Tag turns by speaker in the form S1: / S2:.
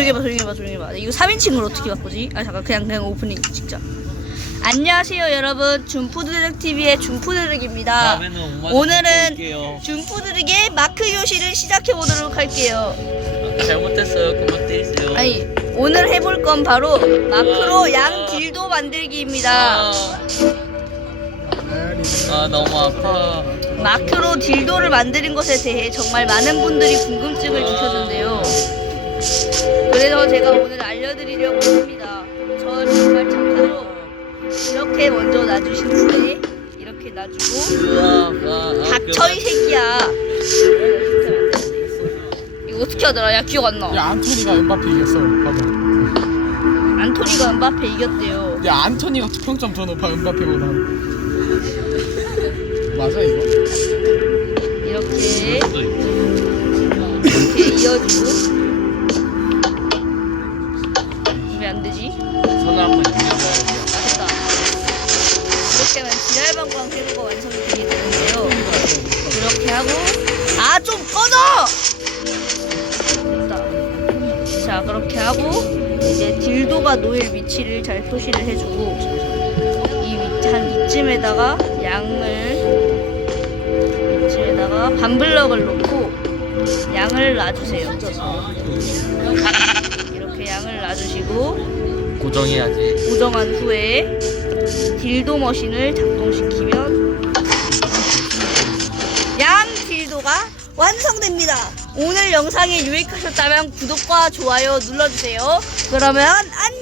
S1: 조용히 해봐. 이거 3인칭으로 어떻게 바꾸지? 아 잠깐 그냥 오프닝 찍자. 안녕하세요 여러분, 준푸드득TV의 준푸드득입니다. 오늘은 준푸드득의 마크 요시를 시작해보도록 할게요.
S2: 잘못했어요. 그만 떼세요.
S1: 아니, 오늘 해볼 건 바로 마크로 양 딜도 만들기입니다.
S2: 너무 아파.
S1: 마크로 딜도를 만드는 것에 대해 정말 많은 분들이 궁금증을 주셨는데요. 그래서 제가 오늘 알려드리려고 합니다. 저 정말 착하로 이렇게 먼저 놔주신 후에 이렇게 놔주고, 닥쳐 이 새끼야. 이거 어떻게 하더라? 야 기억 안 나.
S3: 야, 안토니가 음바페 이겼어. 봐봐.
S1: 안토니가 음바페 이겼대요.
S3: 야, 안토니가 평점 더 높아 음바페보다. 맞아 이거?
S1: 이렇게 이어주고. 왜 안 되지?
S2: 손을 한번 밀어봐야
S1: 됐다. 이렇게 하면 지랄방광 세로가 완성이 되게 되는데요. 이렇게 하고, 아 좀 꺼져! 됐다. 자, 그렇게 하고 이제 딜도가 놓일 위치를 잘 표시를 해주고, 한 이쯤에다가 이쯤에다가 반블럭을 놓고 양을 놔주세요. 이렇게 양을 놔주시고
S2: 고정해야지.
S1: 고정한 후에 딜도 머신을 작동시키면 양 딜도가 완성됩니다. 오늘 영상이 유익하셨다면 구독과 좋아요 눌러주세요. 그러면 안녕!